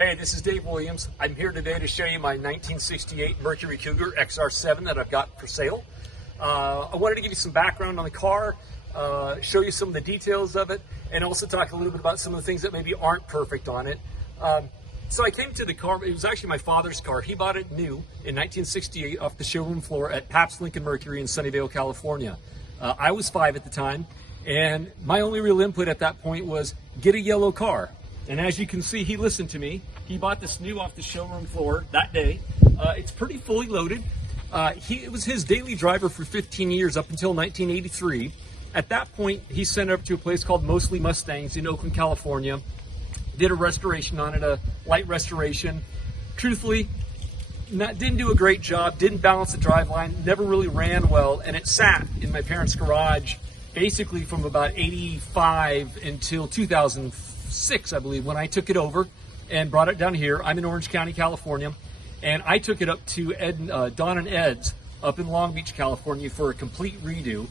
Hey, this is Dave Williams. I'm here today to show you my 1968 Mercury Cougar XR7 that I've got for sale. I wanted to give you some background on the car, show you some of the details of it, and also talk a little bit about some of the things that maybe aren't perfect on it. So I came to the car, it was actually my father's car. He bought it new in 1968 off the showroom floor at Pabst Lincoln Mercury in Sunnyvale, California. I was 5 at the time, and my only real input at that point was get a yellow car. And as you can see, he listened to me. He bought this new off the showroom floor that day. It's pretty fully loaded. It was his daily driver for 15 years up until 1983. At that point, he sent it up to a place called Mostly Mustangs in Oakland, California. Did a restoration on it, a light restoration. Truthfully, didn't do a great job, didn't balance the driveline, never really ran well, and it sat in my parents' garage basically from about 85 until 2006, I believe, when I took it over and brought it down here. I'm in Orange County, California, and I took it up to Don and Ed's up in Long Beach, California for a complete redo.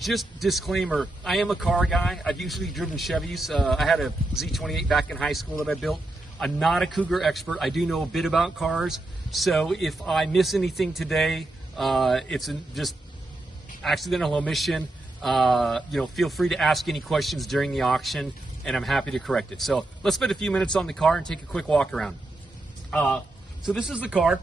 Just disclaimer, I am a car guy. I've usually driven Chevys. I had a Z28 back in high school that I built. I'm not a Cougar expert. I do know a bit about cars. So if I miss anything today, it's just accidental omission. Feel free to ask any questions during the auction, and I'm happy to correct it. So let's spend a few minutes on the car and take a quick walk around. So this is the car.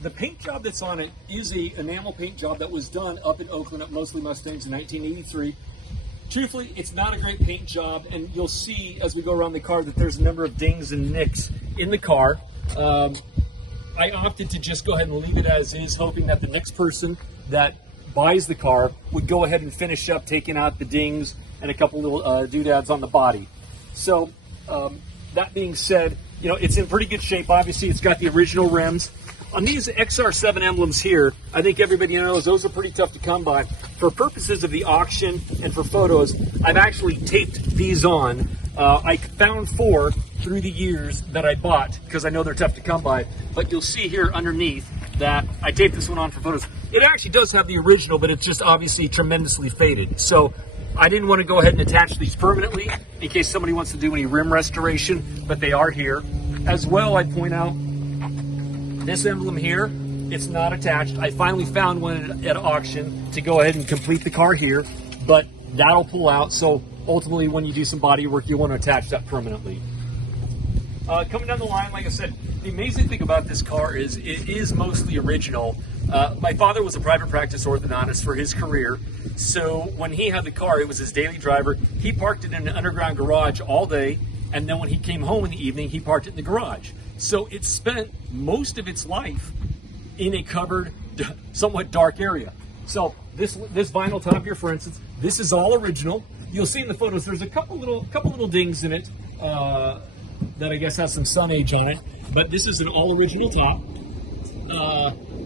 The paint job that's on it is a enamel paint job that was done up in Oakland at Mostly Mustangs in 1983. Truthfully, it's not a great paint job, and you'll see as we go around the car that there's a number of dings and nicks in the car. I opted to just go ahead and leave it as is, hoping that the next person that buys the car would go ahead and finish up taking out the dings and a couple little doodads on the body. So that being said, it's in pretty good shape. Obviously, it's got the original rims. On these XR7 emblems here, I think everybody knows those are pretty tough to come by. For purposes of the auction and for photos, I've actually taped these on. I found 4 through the years that I bought because I know they're tough to come by. But you'll see here underneath that I taped this one on for photos. It actually does have the original, but it's just obviously tremendously faded. So I didn't want to go ahead and attach these permanently in case somebody wants to do any rim restoration, but they are here. As well, I'd point out this emblem here, it's not attached. I finally found one at auction to go ahead and complete the car here, but that'll pull out. So ultimately, when you do some body work, you want to attach that permanently. Coming down the line, like I said, the amazing thing about this car is it is mostly original. My father was a private practice orthodontist for his career. So when he had the car, it was his daily driver. He parked it in an underground garage all day. And then when he came home in the evening, he parked it in the garage. So it spent most of its life in a covered, somewhat dark area. So this vinyl top here, for instance, this is all original. You'll see in the photos, there's a couple little dings in it that I guess has some sun age on it. But this is an all original top.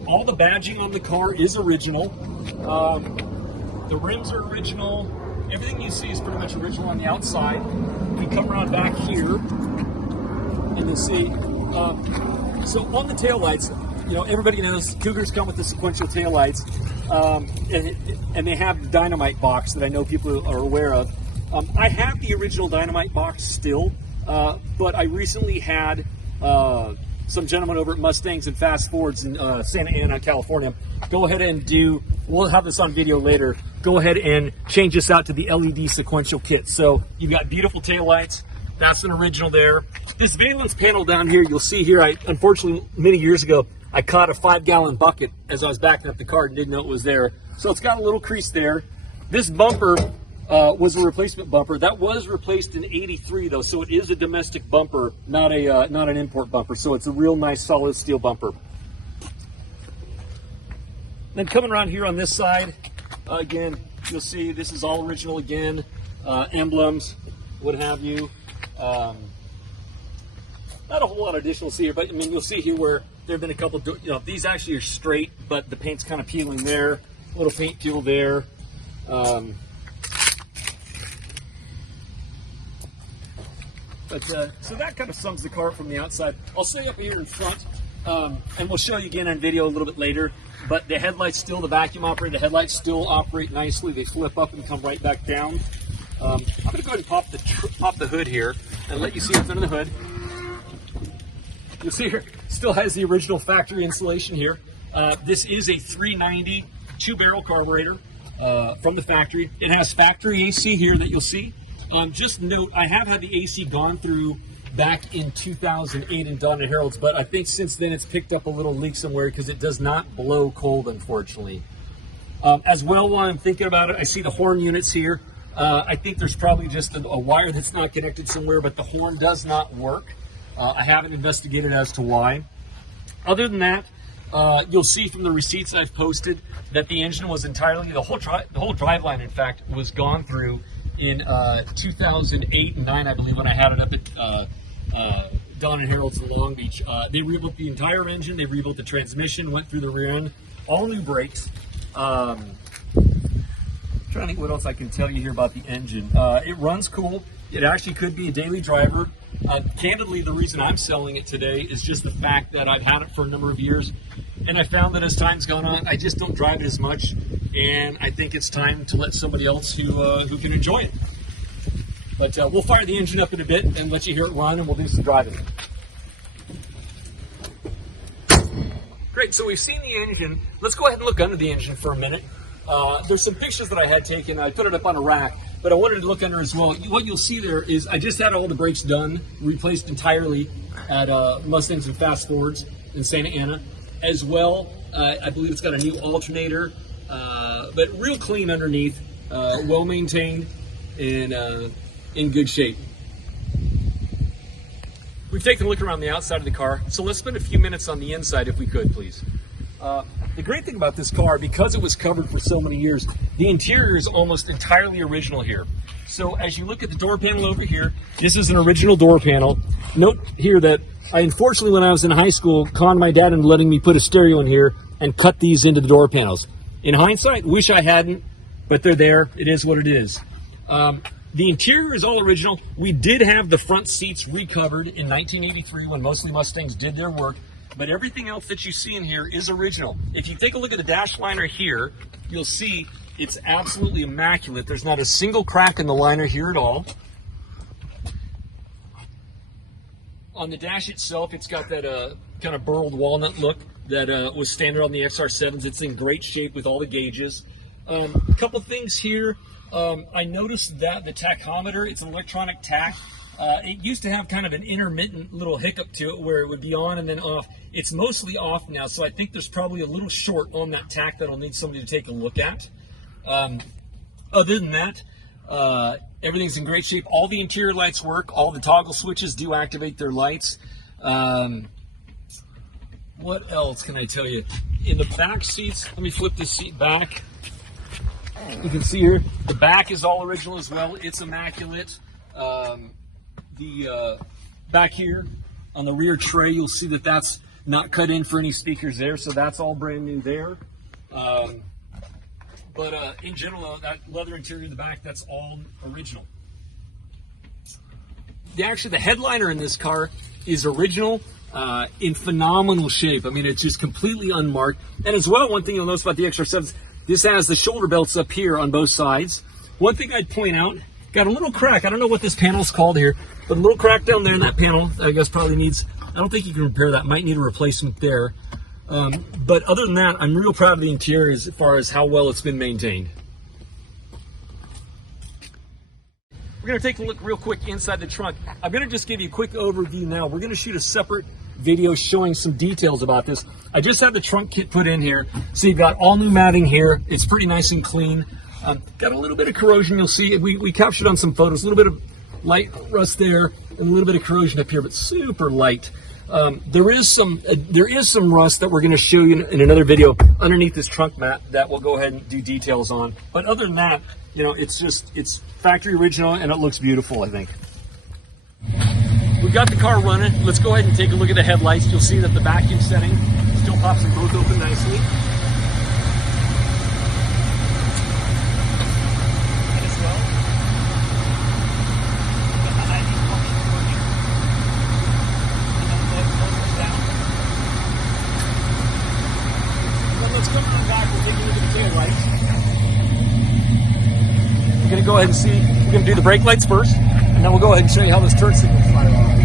All the badging on the car is original. The rims are original. Everything you see is pretty much original on the outside. We come around back here, and you'll see. So on the taillights, everybody knows Cougars come with the sequential taillights, and they have the dynamite box that I know people are aware of. I have the original dynamite box still, but I recently had some gentleman over at Mustangs and Fast Fords in Santa Ana, California, go ahead and we'll have this on video later, go ahead and change this out to the LED sequential kit. So you've got beautiful taillights. That's an original there. This valence panel down here, you'll see here, unfortunately, many years ago, I caught a 5-gallon bucket as I was backing up the car and didn't know it was there. So it's got a little crease there. This bumper was a replacement bumper. That was replaced in '83 though, so it is a domestic bumper, not an import bumper. So it's a real nice solid steel bumper. Then coming around here on this side, again, you'll see this is all original again, emblems, what have you. Not a whole lot of additional here, but I mean, you'll see here where there have been a couple, these actually are straight, but the paint's kind of peeling there, a little paint peel there. So that kind of sums the car from the outside. I'll stay up here in front, and we'll show you again on video a little bit later, but the headlights still, the vacuum operated, the headlights still operate nicely. They flip up and come right back down. I'm going to go ahead and pop the hood here and let you see what's under the hood. You'll see here, still has the original factory insulation here. This is a 390 two-barrel carburetor from the factory. It has factory AC here that you'll see. Just note, I have had the AC gone through back in 2008 in Don and Harold's, but I think since then it's picked up a little leak somewhere because it does not blow cold, unfortunately. As well, while I'm thinking about it, I see the horn units here. I think there's probably just a wire that's not connected somewhere, but the horn does not work. I haven't investigated as to why. Other than that, you'll see from the receipts I've posted that the engine was entirely, the whole driveline, in fact, was gone through in 2008 and 9, I believe, when I had it up at Don and Harold's in Long Beach. They rebuilt the entire engine, they rebuilt the transmission, went through the rear end, all new brakes. Trying to think what else I can tell you here about the engine. It runs cool. It actually could be a daily driver. Candidly, the reason I'm selling it today is just the fact that I've had it for a number of years, and I found that as time's gone on, I just don't drive it as much, and I think it's time to let somebody else who can enjoy it. But we'll fire the engine up in a bit and let you hear it run, and we'll do some driving. Great, so we've seen the engine. Let's go ahead and look under the engine for a minute. There's some pictures that I had taken. I put it up on a rack, but I wanted to look under as well. What you'll see there is I just had all the brakes done, replaced entirely at Mustangs and Fast Fords in Santa Ana. As well, I believe it's got a new alternator, but real clean underneath, well maintained, and in good shape. We've taken a look around the outside of the car, so let's spend a few minutes on the inside if we could, please. The great thing about this car, because it was covered for so many years, the interior is almost entirely original here. So as you look at the door panel over here, this is an original door panel. Note here that I, unfortunately, when I was in high school, conned my dad into letting me put a stereo in here and cut these into the door panels. In hindsight, wish I hadn't, but they're there. It is what it is. The interior is all original. We did have the front seats recovered in 1983 when mostly Mustangs did their work, but everything else that you see in here is original. If you take a look at the dash liner here, you'll see it's absolutely immaculate. There's not a single crack in the liner here at all. On the dash itself, it's got that kind of burled walnut look that was standard on the XR7s. It's in great shape with all the gauges. A couple things here. I noticed that the tachometer, it's an electronic tach. It used to have kind of an intermittent little hiccup to it where it would be on and then off. It's mostly off now, so I think there's probably a little short on that tach that'll need somebody to take a look at. Other than that, everything's in great shape. All the interior lights work. All the toggle switches do activate their lights. What else can I tell you? In the back seats, let me flip this seat back. You can see here, the back is all original as well. It's immaculate. The back here on the rear tray, you'll see that that's not cut in for any speakers there, so that's all brand new there. But in general, that leather interior in the back, that's all original. Actually, the headliner in this car is original, in phenomenal shape. I mean, it's just completely unmarked. And as well, one thing you'll notice about the XR7s, this has the shoulder belts up here on both sides. One thing I'd point out, got a little crack. I don't know what this panel's called here, but a little crack down there in that panel, I guess probably needs, I don't think you can repair that. Might need a replacement there. But other than that, I'm real proud of the interior as far as how well it's been maintained. We're going to take a look real quick inside the trunk. I'm going to just give you a quick overview now. We're going to shoot a separate video showing some details about this. I just had the trunk kit put in here. So you've got all new matting here. It's pretty nice and clean. Got a little bit of corrosion. You'll see we captured on some photos. A little bit of light rust there and a little bit of corrosion up here, but super light. There is some rust that we're going to show you in another video underneath this trunk mat that we'll go ahead and do details on. But other than that, you know, it's factory original and it looks beautiful, I think. We've got the car running. Let's go ahead and take a look at the headlights. You'll see that the vacuum setting still pops them both open nicely. And as well, got the ID function working. And then let's come on back. We'll take a look at the tail lights. We're going to go ahead and see. We're going to do the brake lights first, and then we'll go ahead and show you how this turn signal fire off.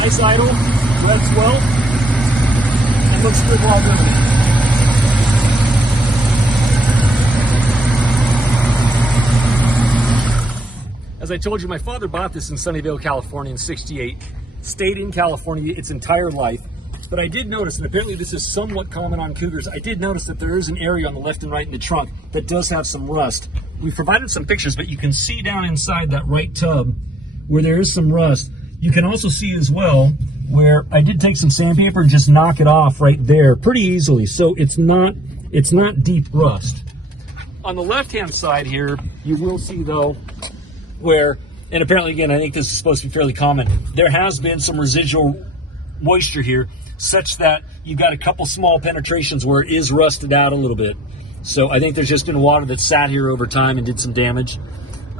Nice idle, revs well, and looks good while doing it. As I told you, my father bought this in Sunnyvale, California in '68, stayed in California its entire life, but I did notice, and apparently this is somewhat common on Cougars, I did notice that there is an area on the left and right in the trunk that does have some rust. We provided some pictures, but you can see down inside that right tub where there is some rust. You can also see as well where I did take some sandpaper and just knock it off right there pretty easily, so it's not deep rust. On the left-hand side here, you will see though where, and apparently again, I think this is supposed to be fairly common, there has been some residual moisture here such that you've got a couple small penetrations where it is rusted out a little bit. So I think there's just been water that sat here over time and did some damage.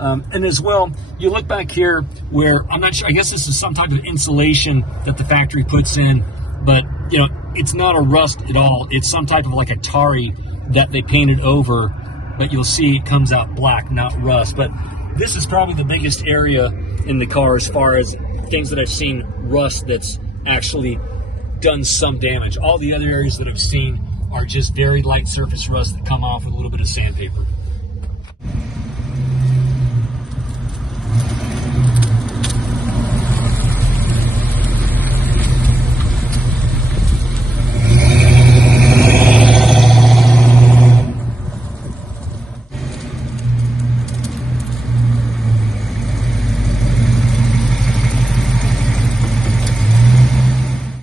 And as well, you look back here where, I'm not sure, I guess this is some type of insulation that the factory puts in, but you know, it's not a rust at all. It's some type of like a tarry that they painted over, but you'll see it comes out black, not rust. But this is probably the biggest area in the car as far as things that I've seen rust that's actually done some damage. All the other areas that I've seen are just very light surface rust that come off with a little bit of sandpaper.